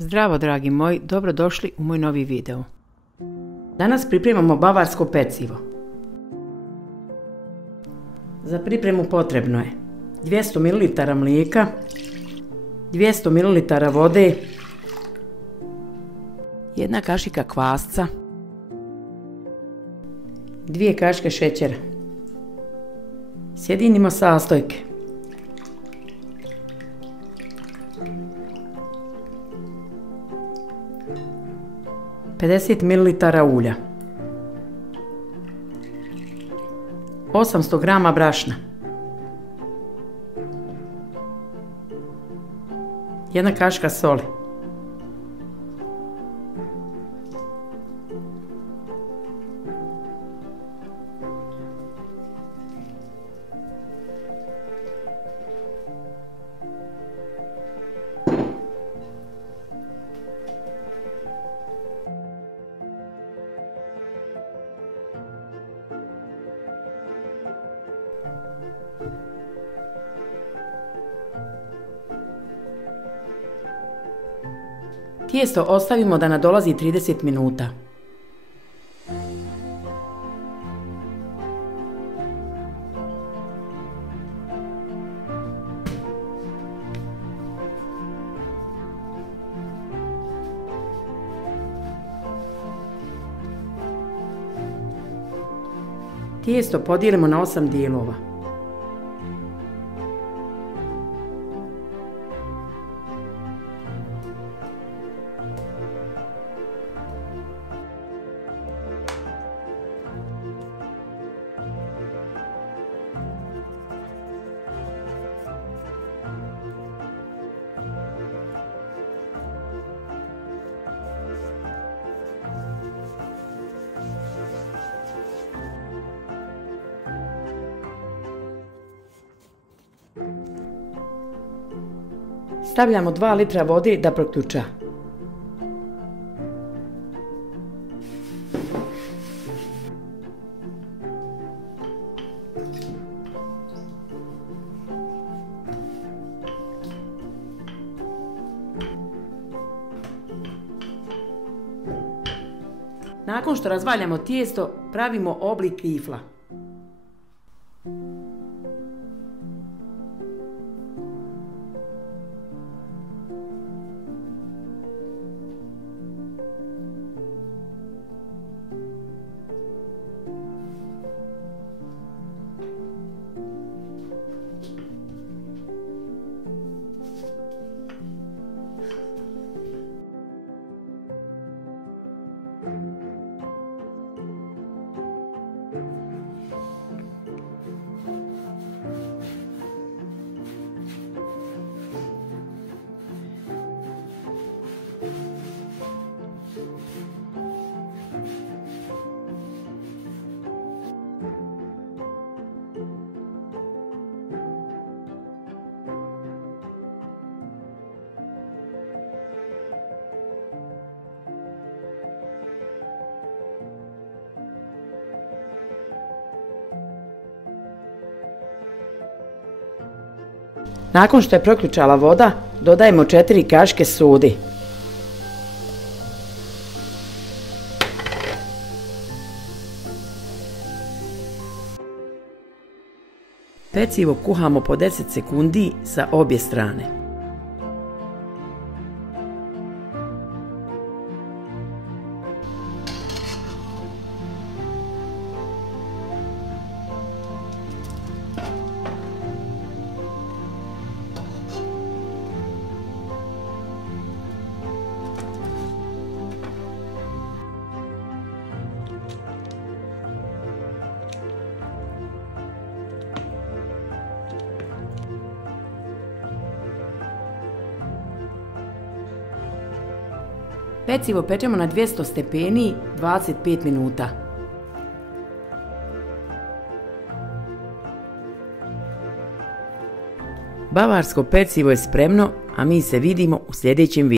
Zdravo dragi moji, dobrodošli u moj novi video. Danas pripremamo bavarsko pecivo. Za pripremu potrebno je 200 ml mlijeka, 200 ml vode, 1 kašika kvasca, 2 kašike šećera. Sjedinimo sastojke. 50 ml ulja, 800 g brašna, 1 kašika soli, tijesto ostavimo da nadolazi 30 minuta. Tijesto podijelimo na 8 dijelova. Stavljamo 2 litra vode da proključa. Nakon što razvaljamo tijesto, pravimo oblik kifla. Nakon što je proključala voda, dodajemo 4 kašike sode. Pecivo kuhamo po 10 sekundi sa obje strane. Pecivo pečemo na 200 stepeni 25 minuta. Bavarsko pecivo je spremno, a mi se vidimo u sljedećem videu.